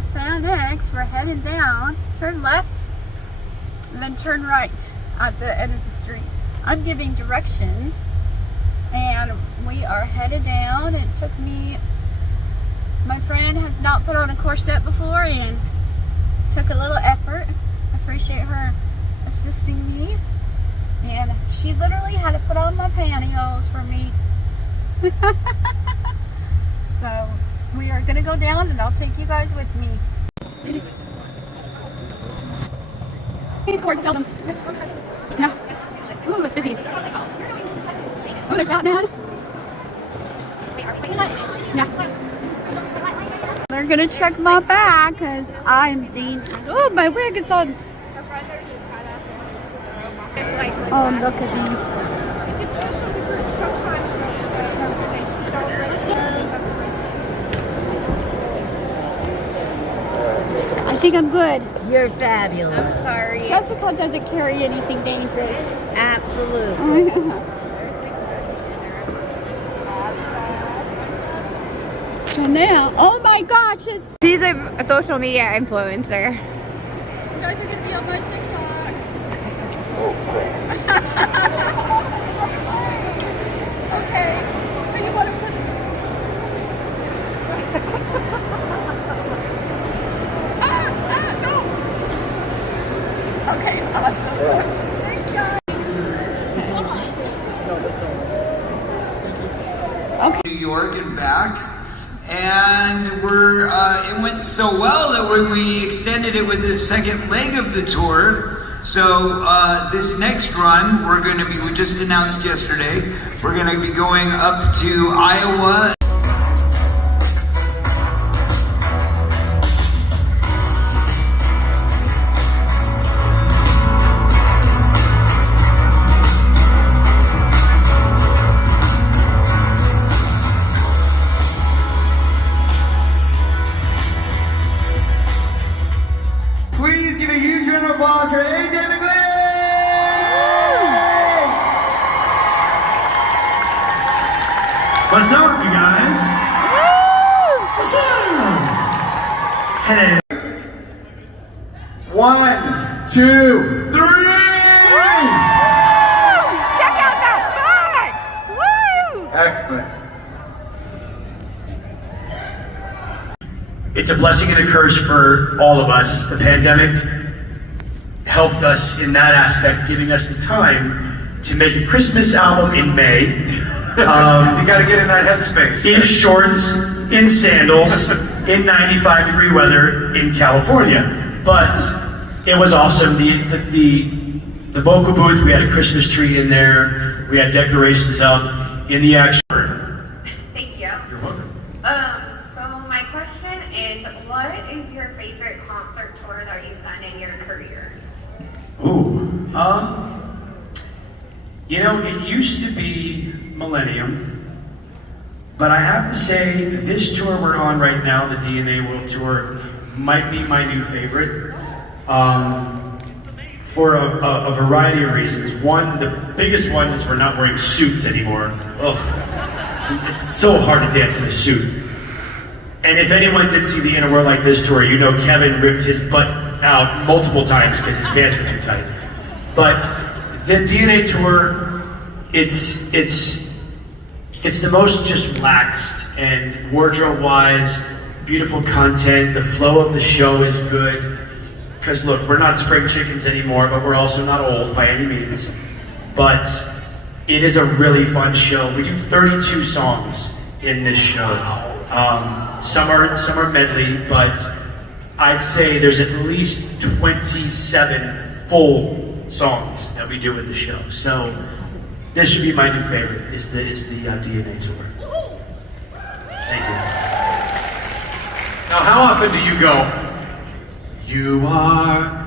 of Fanxslc. We're heading down. Turn left and then turn right at the end of the street. I'm giving directions and we are headed down. It took me, my friend has not put on a corset before and took a little effort. I appreciate her assisting me. And she literally had to put on my pantyhose for me. So we are gonna go down and I'll take you guys with me. No. Ooh, it's busy. Oh, there's out now. Yeah. They're gonna check my back because I'm dangerous. Oh, my wig is on. Oh, look at these. I think I'm good. You're fabulous. I'm sorry. Jessica doesn't carry anything dangerous. Absolutely. So now, oh my gosh. She's a social media influencer. You guys are going to be on my TikTok. Okay. But you want to put... no! Okay, awesome. Thanks, guys. Okay. New York and back. And it went so well that we extended it with the second leg of the tour. So this next run, we just announced yesterday, we're gonna be going up to Iowa. Please give a huge round of applause for AJ McLean! What's up, you guys? What's up? Hey. 1, 2, 3! Check out that butt! Woo! Excellent. It's a blessing and a curse for all of us. The pandemic helped us in that aspect, giving us the time to make a Christmas album in May. You gotta get in that headspace. In shorts, in sandals, in 95-degree weather in California. But it was awesome. The vocal booth, we had a Christmas tree in there. We had decorations up in the action. Thank you. You're welcome. So my question is, what is your favorite concert tour that you've done in your career? Ooh, you know, it used to be Millennium, but I have to say this tour we're on right now, the DNA World Tour, might be my new favorite, for a variety of reasons. One, the biggest one is we're not wearing suits anymore. Ugh, it's so hard to dance in a suit. And if anyone did see the In a World Like This tour, you know Kevin ripped his butt out multiple times because his pants were too tight. But the DNA tour, it's the most just relaxed and wardrobe-wise, beautiful content. The flow of the show is good. Because look, we're not spring chickens anymore, but we're also not old by any means. But it is a really fun show. We do 32 songs in this show. Some are medley, but I'd say there's at least 27 full songs that we do in the show. So this should be my new favorite, is the DNA tour. Thank you. Now, how often do you go, you are...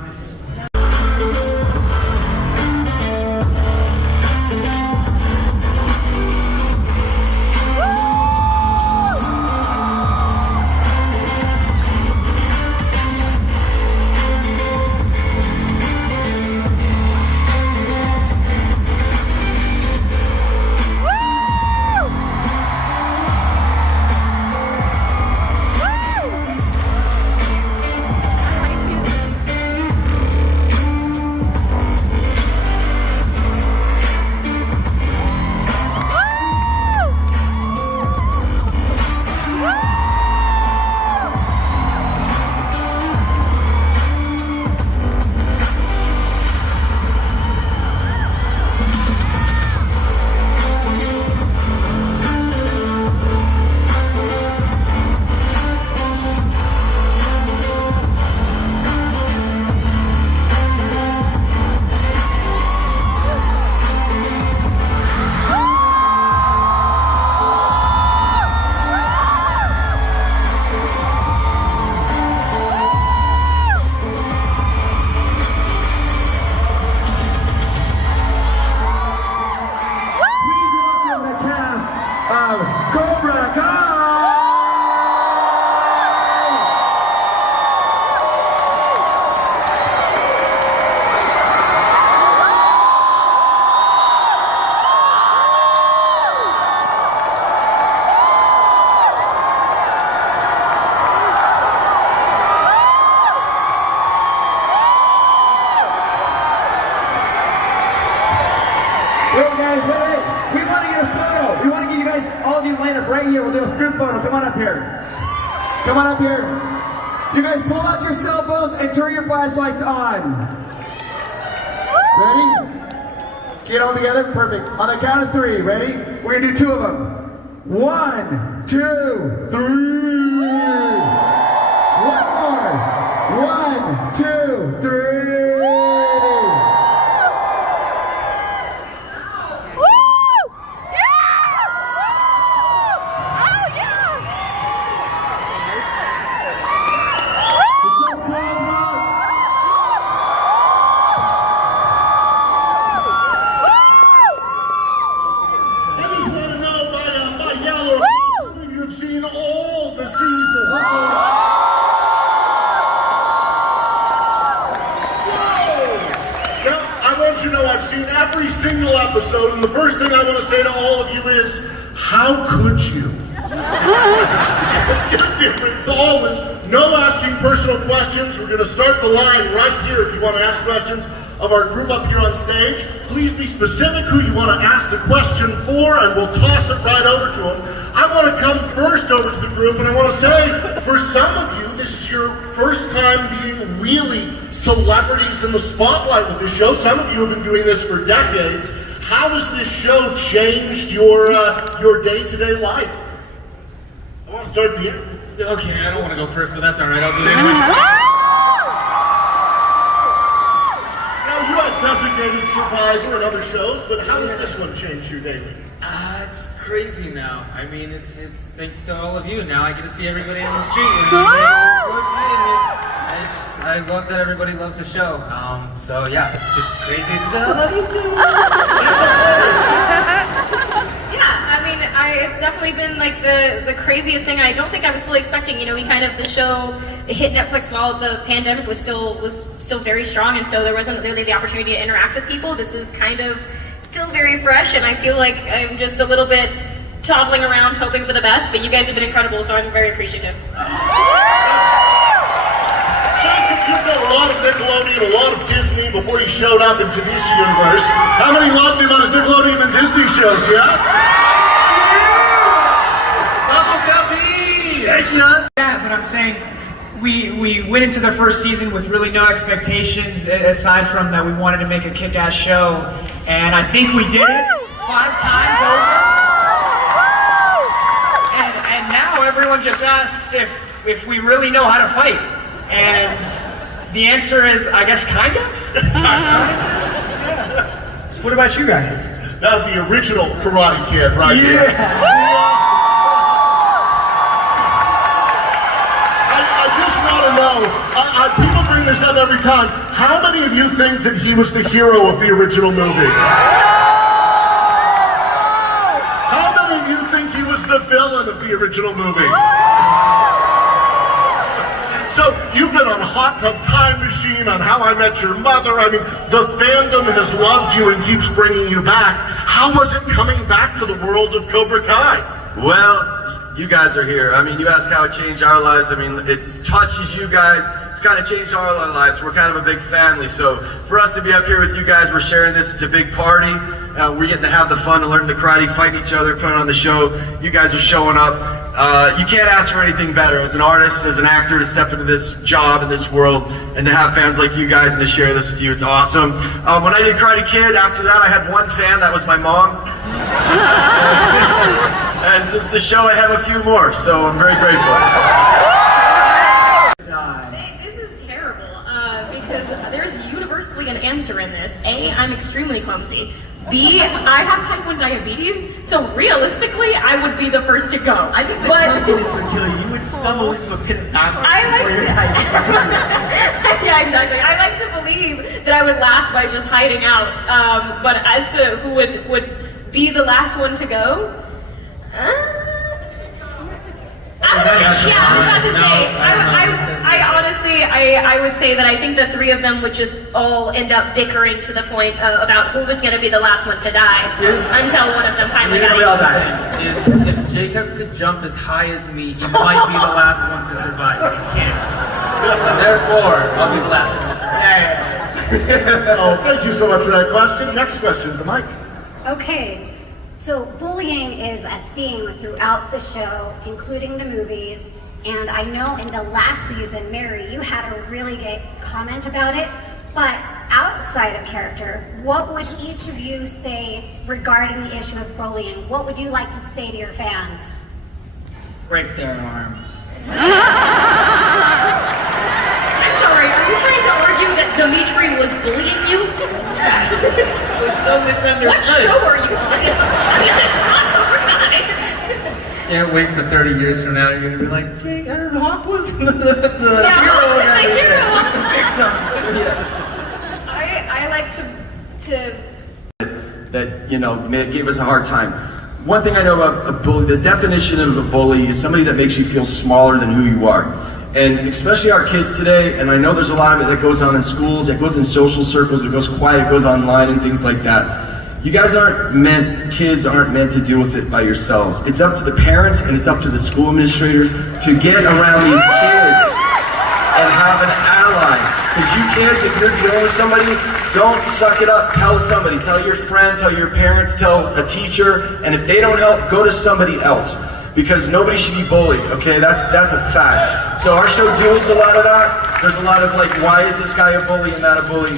group photo. Come on up here. Come on up here. You guys pull out your cell phones and turn your flashlights on. Ready? Get all together? Perfect. On the count of 3, ready? We're gonna do 2 of them. 1, 2, 3. One more. 1, 2, 3. Every single episode, and the first thing I want to say to all of you is, how could you? Just different. It's always no asking personal questions. We're going to start the line right here if you want to ask questions of our group up here on stage. Please be specific who you want to ask the question for, and we'll toss it right over to them. I want to come first over to the group, and I want to say, for some of you, this is your first time being really celebrities in the spotlight with this show. Some of you have been doing this for decades. How has this show changed your day-to-day life? I want to start at the end. Okay, I don't want to go first, but that's all right. I'll do it anyway. Now, you had Designated Survivor and other shows, but how has this one changed your daily? It's crazy now. I mean, it's thanks to all of you. Now I get to see everybody on the street. I love that everybody loves the show. So yeah, it's just crazy. I love you too. Yeah, I mean, it's definitely been like the craziest thing. I don't think I was fully expecting. You know, the show hit Netflix while the pandemic was still very strong, and so there wasn't really the opportunity to interact with people. This is kind of still very fresh, and I feel like I'm just a little bit toddling around hoping for the best, but you guys have been incredible, so I'm very appreciative. You've done a lot of Nickelodeon, a lot of Disney before you showed up into this universe. How many loved him on his Nickelodeon and Disney shows, yeah? Yeah, but I'm saying we went into the first season with really no expectations aside from that we wanted to make a kick-ass show, and I think we did it 5 times over. And now everyone just asks if we really know how to fight, and the answer is, I guess, kind of. Yeah. What about you guys? Now the original Karate Kid, right here. I just want to know, people bring this up every time, how many of you think that he was the hero of the original movie? How many of you think he was the villain of the original movie? So you've been on Hot Tub Time Machine, on How I Met Your Mother. I mean, the fandom has loved you and keeps bringing you back. How was it coming back to the world of Cobra Kai? Well, you guys are here. I mean, you ask how it changed our lives. I mean, it touches you guys. It's kind of changed all our lives. We're kind of a big family. So for us to be up here with you guys, we're sharing this. It's a big party. We're getting to have the fun to learn the karate, fight each other, putting on the show. You guys are showing up. You can't ask for anything better as an artist, as an actor, to step into this job, in this world, and to have fans like you guys and to share this with you. It's awesome. When I did Karate Kid, after that, I had one fan. That was my mom. And since the show, I have a few more, so I'm very grateful. This is terrible, because there's universally an answer in this. A, I'm extremely clumsy. B, I have type 1 diabetes, so realistically, I would be the first to go. I think the clumsiness would kill you. You would stumble into a pit of stomach before your type. Yeah, exactly. I like to believe that I would last by just hiding out. But as to who would be the last one to go, I was about to say, I honestly would say that I think the 3 of them would just all end up bickering to the point about who was going to be the last one to die until one of them finally got it. If Jacob could jump as high as me, he might be the last one to survive, but he can't. Therefore, I'll be the last one to survive. Oh, thank you so much for that question. Next question, the mic. Okay, So bullying is a theme throughout the show, including the movies. And I know in the last season, Mary, you had a really good comment about it. But outside of character, what would each of you say regarding the issue of bullying? What would you like to say to your fans? Break their arm. I'm sorry, are you trying to argue that Dimitri was bullying you? It was so misunderstood. What show are you on? It's not Cobra Kai. Can't wait for 30 years from now, you're gonna be like, Jay, Aaron Hawk was the hero. Hawk was the hero. Was the victim. I like to that, you know, gave us a hard time. One thing I know about a bully, the definition of a bully is somebody that makes you feel smaller than who you are. And especially our kids today, and I know there's a lot of it that goes on in schools, it goes in social circles, it goes quiet, it goes online and things like that. You guys kids aren't meant to deal with it by yourselves. It's up to the parents and it's up to the school administrators to get around these kids and have an ally. Because you kids, if you're dealing with somebody, don't suck it up. Tell somebody. Tell your friend, tell your parents, tell a teacher. And if they don't help, go to somebody else. Because nobody should be bullied, okay? That's a fact. So our show deals with a lot of that. There's a lot of like, why is this guy a bully and not a bully?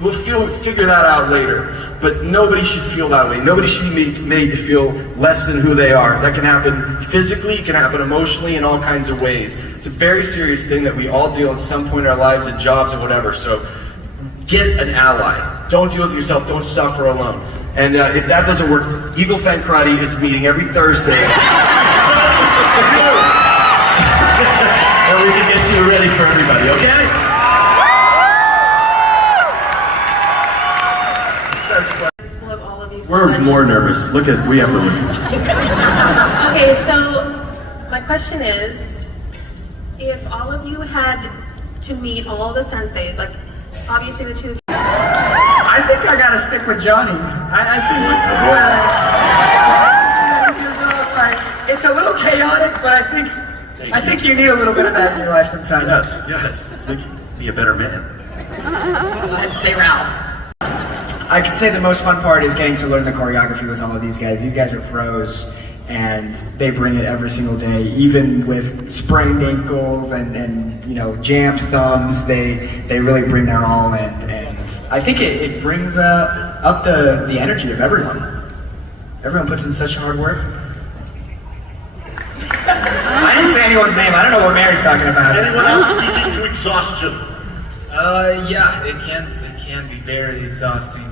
We'll figure that out later. But nobody should feel that way. Nobody should be made to feel less than who they are. That can happen physically, it can happen emotionally, in all kinds of ways. It's a very serious thing that we all deal at some point in our lives, in jobs or whatever. So get an ally. Don't deal with yourself, don't suffer alone. And if that doesn't work, Eagle Fan Karate is meeting every Thursday. Or we can get you ready for everybody, okay? love all of you so We're much. more nervous. We have to look. Okay, so my question is, if all of you had to meet all the senseis, like obviously the two of you. I think I gotta stick with Johnny. I think it's a little chaotic, but I think you need a little bit of that in your life sometimes. Yes. It's making me a better man. Go ahead and say Ralph. I could say the most fun part is getting to learn the choreography with all of these guys. These guys are pros, and they bring it every single day, even with sprained ankles and you know, jammed thumbs. They really bring their all, and I think it brings up the energy of everyone. Everyone puts in such hard work. I didn't say anyone's name. I don't know what Mary's talking about. Anyone else speaking to exhaustion? Yeah, it can be very exhausting.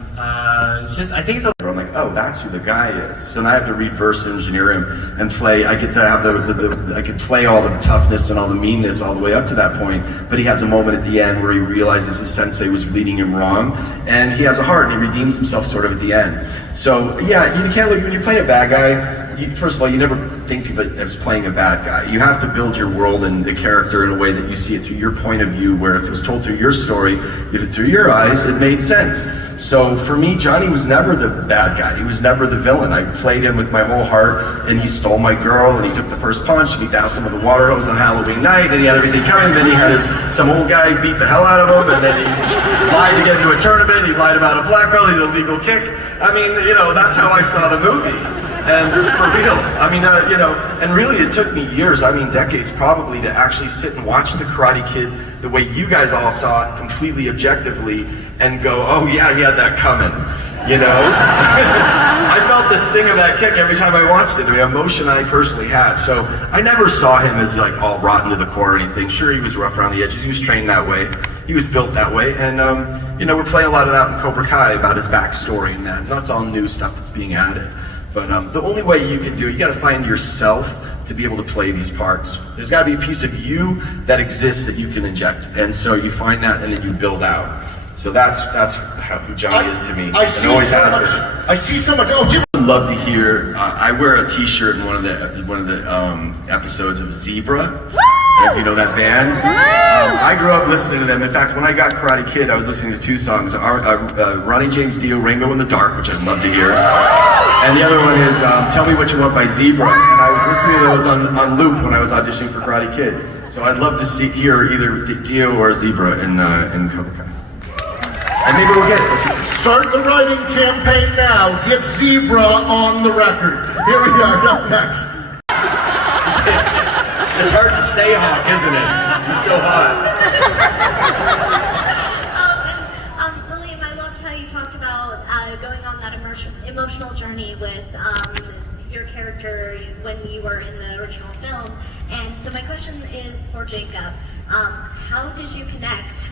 It's just, I think it's a I'm like, oh, that's who the guy is. So now I have to reverse engineer him and play. I get to have I can play all the toughness and all the meanness all the way up to that point. But he has a moment at the end where he realizes his sensei was leading him wrong, and he has a heart and he redeems himself sort of at the end. So yeah, you can't look when you play a bad guy. First of all, you never think of it as playing a bad guy. You have to build your world and the character in a way that you see it through your point of view, where if it was told through your story, if it through your eyes, it made sense. So for me, Johnny was never the bad guy. He was never the villain. I played him with my whole heart, and he stole my girl, and he took the first punch, and he doused him with a water hose on Halloween night, and he had everything coming. Then he had some old guy beat the hell out of him, and then he lied to get into a tournament. He lied about a black belt, he did a legal kick. I mean, you know, that's how I saw the movie. And for real, I mean, you know, and really it took me years, I mean decades probably, to actually sit and watch The Karate Kid the way you guys all saw it, completely objectively, and go, oh yeah, he had that coming, you know? I felt the sting of that kick every time I watched it, the emotion I personally had. So I never saw him as like all rotten to the core or anything. Sure, he was rough around the edges, he was trained that way, he was built that way, and you know, we're playing a lot of that in Cobra Kai about his backstory and that. That's all new stuff that's being added. But the only way you can do it, you gotta find yourself to be able to play these parts. There's gotta be a piece of you that exists that you can inject. And so you find that and then you build out. So that's who Johnny is to me. I see so much. I see so much. Oh, give. I would love to hear. I wear a T-shirt in one of the episodes of Zebra. If you know that band. I grew up listening to them. In fact, when I got Karate Kid, I was listening to two songs: Ronnie James Dio, "Rainbow in the Dark," which I'd love to hear, and the other one is "Tell Me What You Want" by Zebra. And I was listening to those on loop when I was auditioning for Karate Kid. So I'd love to hear either Dio or Zebra in Cobra Kai. And maybe we'll get it. We'll see. Start the writing campaign now. Get Zebra on the record. Here we are, up next. It's hard to say Hawk, isn't it? He's so hot. William, I loved how you talked about going on that emotional journey with your character when you were in the original film. And so my question is for Jacob. How did you connect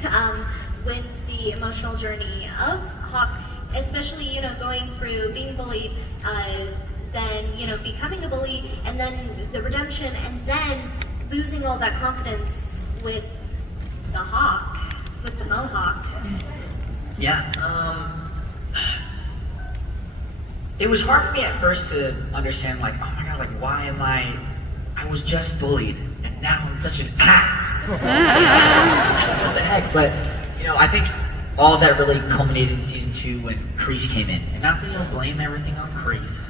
with the emotional journey of Hawk, especially, you know, going through being bullied, then, you know, becoming a bully, and then the redemption, and then losing all that confidence with the Hawk, with the Mohawk? Yeah, it was hard for me at first to understand, like, oh my god, like, why am I was just bullied, and now I'm such an ass. What the heck? But, you know, I think all of that really culminated in season 2 when Kreese came in. And not to, you know, blame everything on Kreese.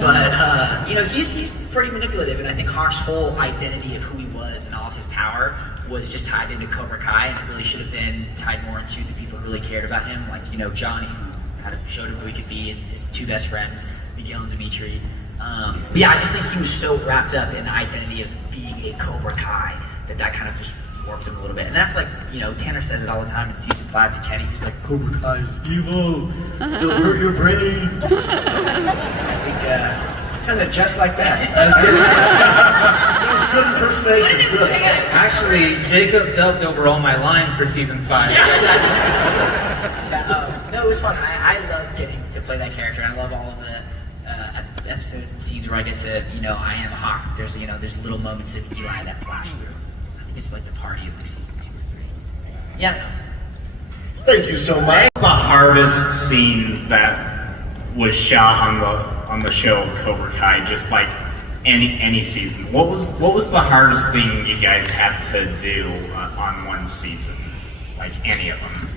But, you know, he's pretty manipulative, and I think Hawk's whole identity of who he was and all of his power was just tied into Cobra Kai, and it really should have been tied more into the people who really cared about him, like, you know, Johnny, who kind of showed him who he could be, and his 2 best friends, Miguel and Dimitri. But yeah, I just think he was so wrapped up in the identity of being a Cobra Kai that kind of just warped him a little bit. And that's like, you know, Tanner says it all the time in season 5 to Kenny. He's like, Cobra Kai is evil. They'll hurt your brain. I think it says it just like that. That was a good impersonation. Good. Actually, Jacob dubbed over all my lines for season 5. No, it was fun. I love getting to play that character. I love all of the episodes and scenes where I get to, you know, I am a Hawk. There's, you know, there's little moments of Eli that flash through. I think it's like the party of like season 2 or 3. Yeah. Thank you so much. The hardest scene that was shot on the show Cobra Kai, just like any season. What was the hardest thing you guys had to do on one season? Like any of them?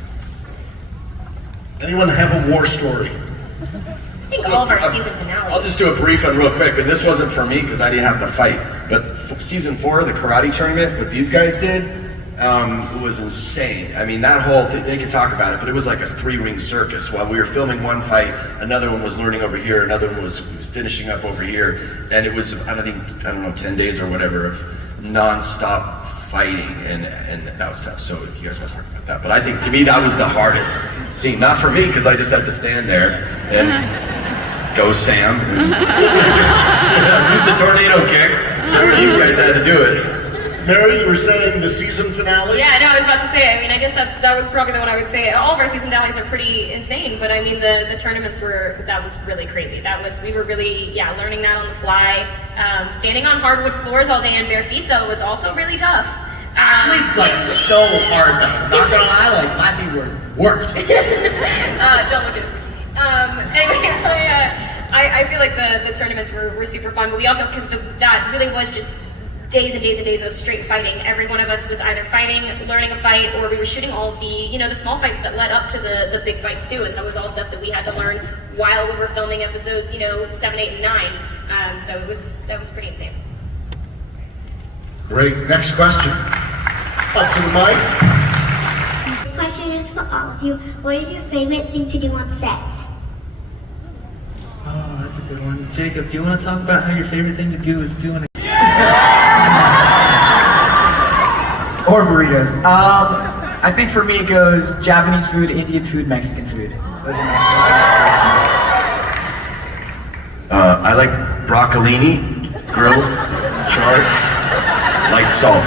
Anyone have a war story? I think all of our season finales. I'll just do a brief one real quick, and this wasn't for me because I didn't have to fight. But season 4, the karate tournament, what these guys did was insane. I mean, that whole thing, they could talk about it, but it was like a 3-ring circus. While we were filming one fight, another one was learning over here, another one was finishing up over here, and it was, I don't know, 10 days or whatever of non-stop fighting, and that was tough. So if you guys want to talk about that, but I think to me that was the hardest scene. Not for me because I just had to stand there and go Sam. Use the tornado kick. These guys had to do it. Mary, you were saying the season finale? Yeah, no, I was about to say, I mean, I guess that was probably the one I would say. All of our season finales are pretty insane, but I mean, the tournaments that was really crazy. We were really, learning that on the fly. Standing on hardwood floors all day in bare feet, though, was also really tough. Actually, like, so hard, though. Not gonna lie, like, my feet worked. Don't look at this. Anyway, I feel like the tournaments were super fun, but we also, because that really was just days and days and days of straight fighting. Every one of us was either fighting, learning a fight, or we were shooting all of the, you know, the small fights that led up to the big fights too, and that was all stuff that we had to learn while we were filming episodes, you know, 7, 8, and 9. So that was pretty insane. Great. Next question. Up to the mic. This question is for all of you. What is your favorite thing to do on set? Oh, that's a good one. Jacob, do you want to talk about how your favorite thing to do is doing it? Or burritos. I think for me it goes Japanese food, Indian food, Mexican food. Those are I like broccolini, grilled, charred, like salt.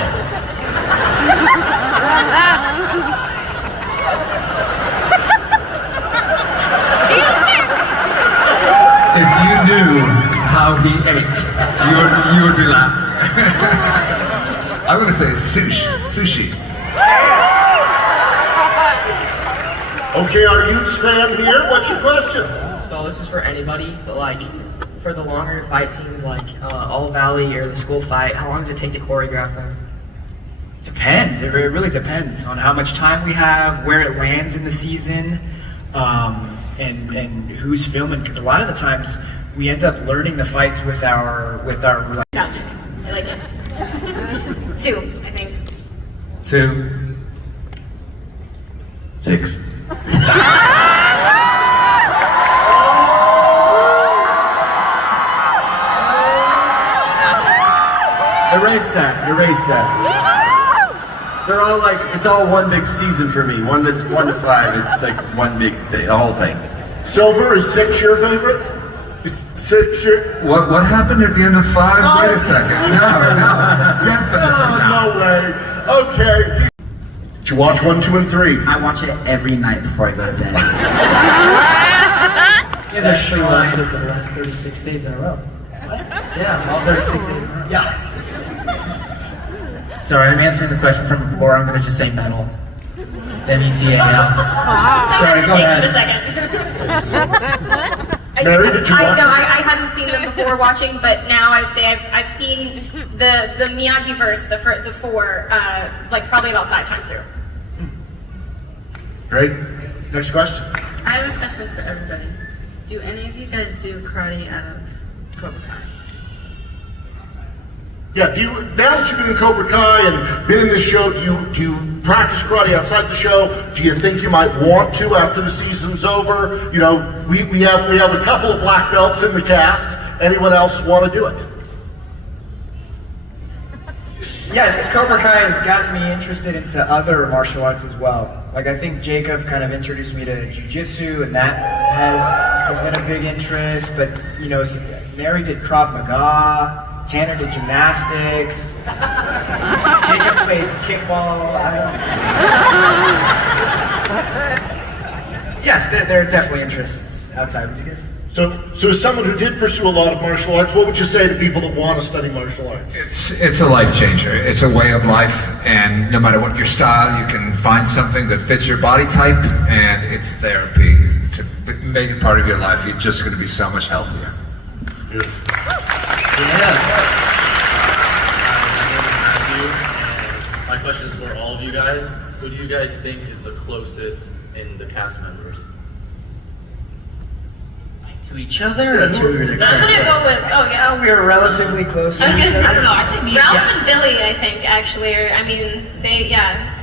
If you knew how he ate, you would be laughing. I'm gonna say sushi. Okay, our Utes fan here. What's your question? So this is for anybody, but like for the longer fight scenes, like All Valley or the school fight, how long does it take to choreograph them? Depends. It really depends on how much time we have, where it lands in the season, and who's filming. Because a lot of the times we end up learning the fights with our. Nostalgic. I like it. 2, I think. 2. 6. Erase that. Erase that. They're all like, it's all one big season for me. 1 to 5. It's like one big thing, the whole thing. Silver, is 6 your favorite? Is 6 your... What happened at the end of 5? Wait a second. No, definitely not. No way. Okay. Did you watch 1, 2, and 3? I watch it every night before I go to bed. He's actually watched it for the last 36 days in a row. Yeah, all 36 days in a row. Yeah. Sorry, I'm answering the question from before. I'm gonna just say metal. M-E-T-A-L. Sorry, go ahead. Takes a second. Mary, did you watch it? I hadn't seen them before watching, but now I would say I've seen the Miyagi verse, the 4, like probably about 5 times through. Great. Next question. I have a question for everybody. Do any of you guys do karate out of Cobra Kai? Yeah, now that you've been in Cobra Kai and been in this show, do you practice karate outside the show? Do you think you might want to after the season's over? You know, we have a couple of black belts in the cast. Anyone else want to do it? Yeah, I think Cobra Kai has gotten me interested into other martial arts as well. Like, I think Jacob kind of introduced me to jiu-jitsu, and that has been a big interest. But, you know, Mary did Krav Maga, Tanner did gymnastics, Jacob played kickball. Yes, there are definitely interests outside of you guys. So as someone who did pursue a lot of martial arts, what would you say to people that want to study martial arts? It's a life changer. It's a way of life, and no matter what your style, you can find something that fits your body type, and it's therapy. To make it part of your life, you're just going to be so much healthier. Beautiful. My question is for all of you guys. Who do you guys think is the closest in the cast members? To each other? Or to the I'm gonna go with, We are relatively close. I guess, I don't know, I think Ralph and Billy, I think, actually,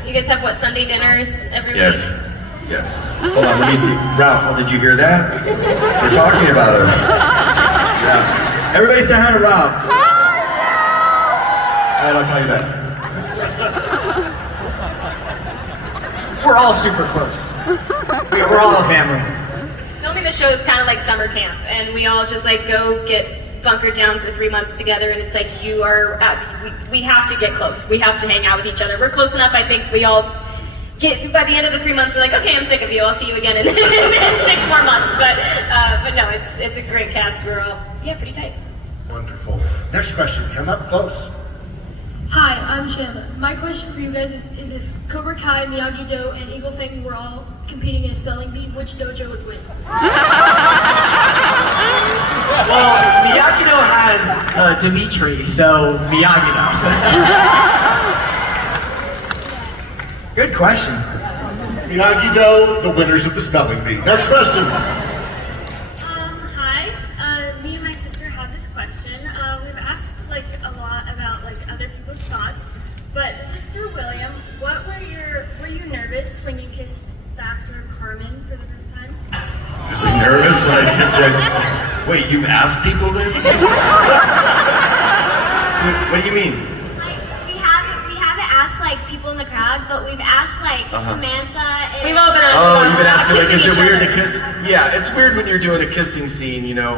you guys have what, Sunday dinners every week? Yes. Hold on, let me see. Ralph, did you hear that? They're talking about us. Yeah. Everybody say hi to Ralph. Alright, I'll tell you that. We're all super close. We're all a family. Filming the show is kind of like summer camp, and we all just like go get bunkered down for 3 months together, and it's like we have to get close. We have to hang out with each other. We're close enough, I think we all get, by the end of the 3 months, we're like, okay, I'm sick of you. I'll see you again in 6 more months. But no, it's a great cast. We're all, pretty tight. Wonderful. Next question, come up close. Hi, I'm Shanna. My question for you guys is if Cobra Kai, Miyagi-Do, and Eagle Fang were all competing in a spelling bee, which dojo would win? Well, Miyagi-Do has Dimitri, so Miyagi-Do. Good question. Miyagi-Do, the winners of the spelling bee. Next questions. Hi. Me and my sister have this question. We've asked a lot about other people's thoughts, but this is for William. Were you nervous when you kissed the actor Carmen for the first time? Is he nervous when I said, wait, you've asked people this? What do you mean? We haven't asked people in the crowd, but we've asked Samantha and... We've all been asked you've been asking, is it weird other. to kiss? Yeah, it's weird when you're doing a kissing scene, you know.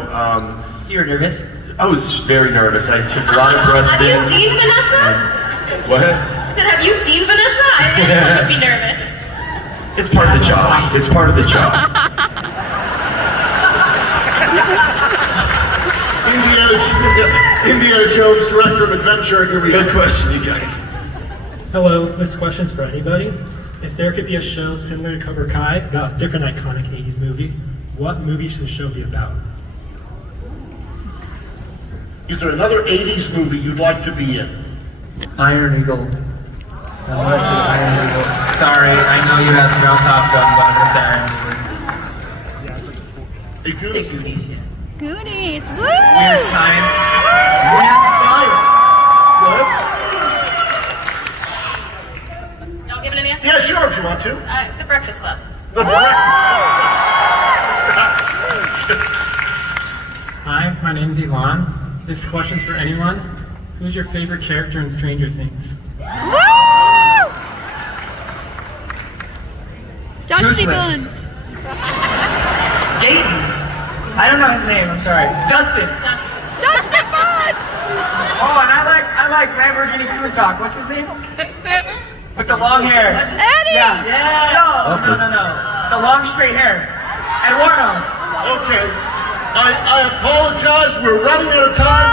You were nervous? I was very nervous. I took a lot of breath Have you seen Vanessa? What? I said, have you seen Vanessa? I would be nervous. It's part of the job. It's part of the job. Indiana Jones, Director of Adventure. Here we go. Good question, you guys. Hello, this question's for anybody. If there could be a show similar to Cobra Kai about a different iconic 80s movie, what movie should the show be about? Is there another 80s movie you'd like to be in? Iron Eagle. Unless it's Iron Eagle. Sorry, I know you asked about Top Gun, but I'm Hey, Goonies. Goonies, yeah. Goonies, woo! Weird science. Weird science. Good. Y'all give it an answer? Yeah, sure, if you want to. The Breakfast Club. The Breakfast Hi, my name's Elon. This question's for anyone. Who's your favorite character in Stranger Things? Dusty Buns. Gaten. I don't know his name. I'm sorry. Dustin. Dustin Buns! Oh, and I like Lamborghini Kuntak. What's his name? With the long hair. Eddie! Yeah. No. The long straight hair. Eduardo. Okay. I apologize. We're running out of time.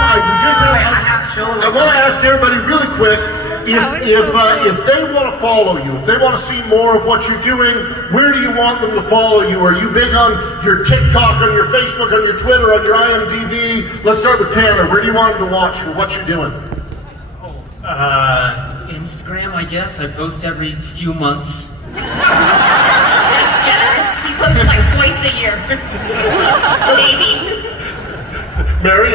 I want to ask everybody really quick if they want to follow you, if they want to see more of what you're doing, where do you want them to follow you? Are you big on your TikTok, on your Facebook, on your Twitter, on your IMDb? Let's start with Tanner. Where do you want them to watch for what you're doing? Instagram, I guess. I post every few months. That's generous. He posts like twice a year. Maybe. Mary?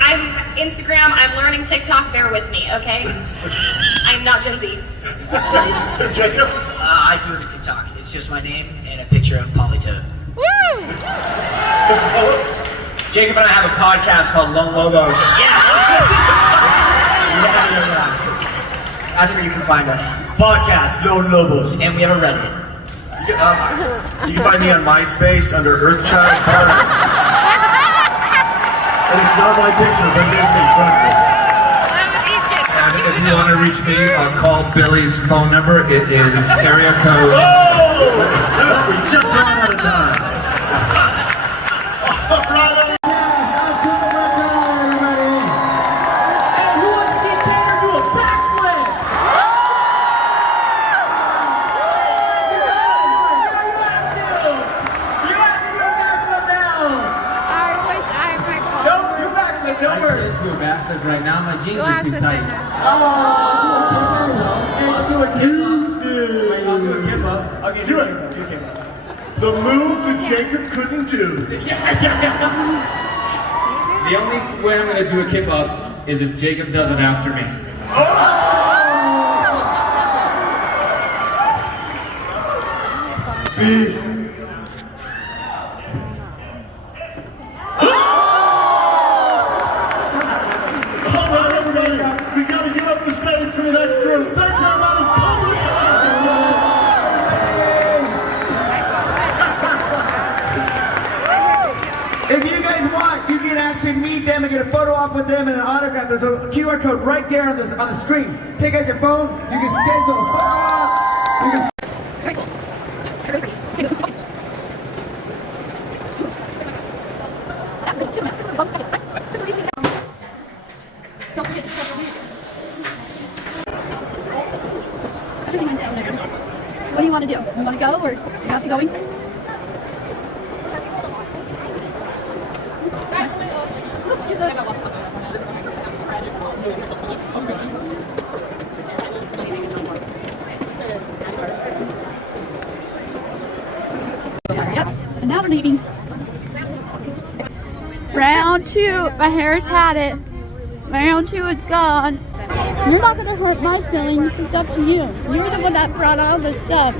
I'm Instagram. I'm learning TikTok. Bear with me, okay? I'm not Gen Z. Jacob? I do have TikTok. It's just my name and a picture of Polytoad. Woo! Jacob and I have a podcast called Lone Lobos. That's where you can find us. Podcast Lone Lobos, and we have a Reddit. You can find me on MySpace under Earthchild Carter. And it's not my picture, but it is me, trust me. And if you want to reach me, I'll call Billy's phone number. It is area code. Oh! We just ran out of time. Right now, my jeans are too tight. Let's do a kip. I'll do a kip up. Okay, Do it. The move that Jacob couldn't do. The only way I'm going to do a kip up is if Jacob does it after me. Beef. Meet them and get a photo op with them and an autograph. There's a QR code right there on the screen. Take out your phone. You can schedule a photo op. You can What do you want to do? You want to go or you have to go? Excuse us. Yep. And now we're leaving. Round 2. My hair's had it. Round 2 is gone. You're not going to hurt my feelings. It's up to you. You're the one that brought all this stuff.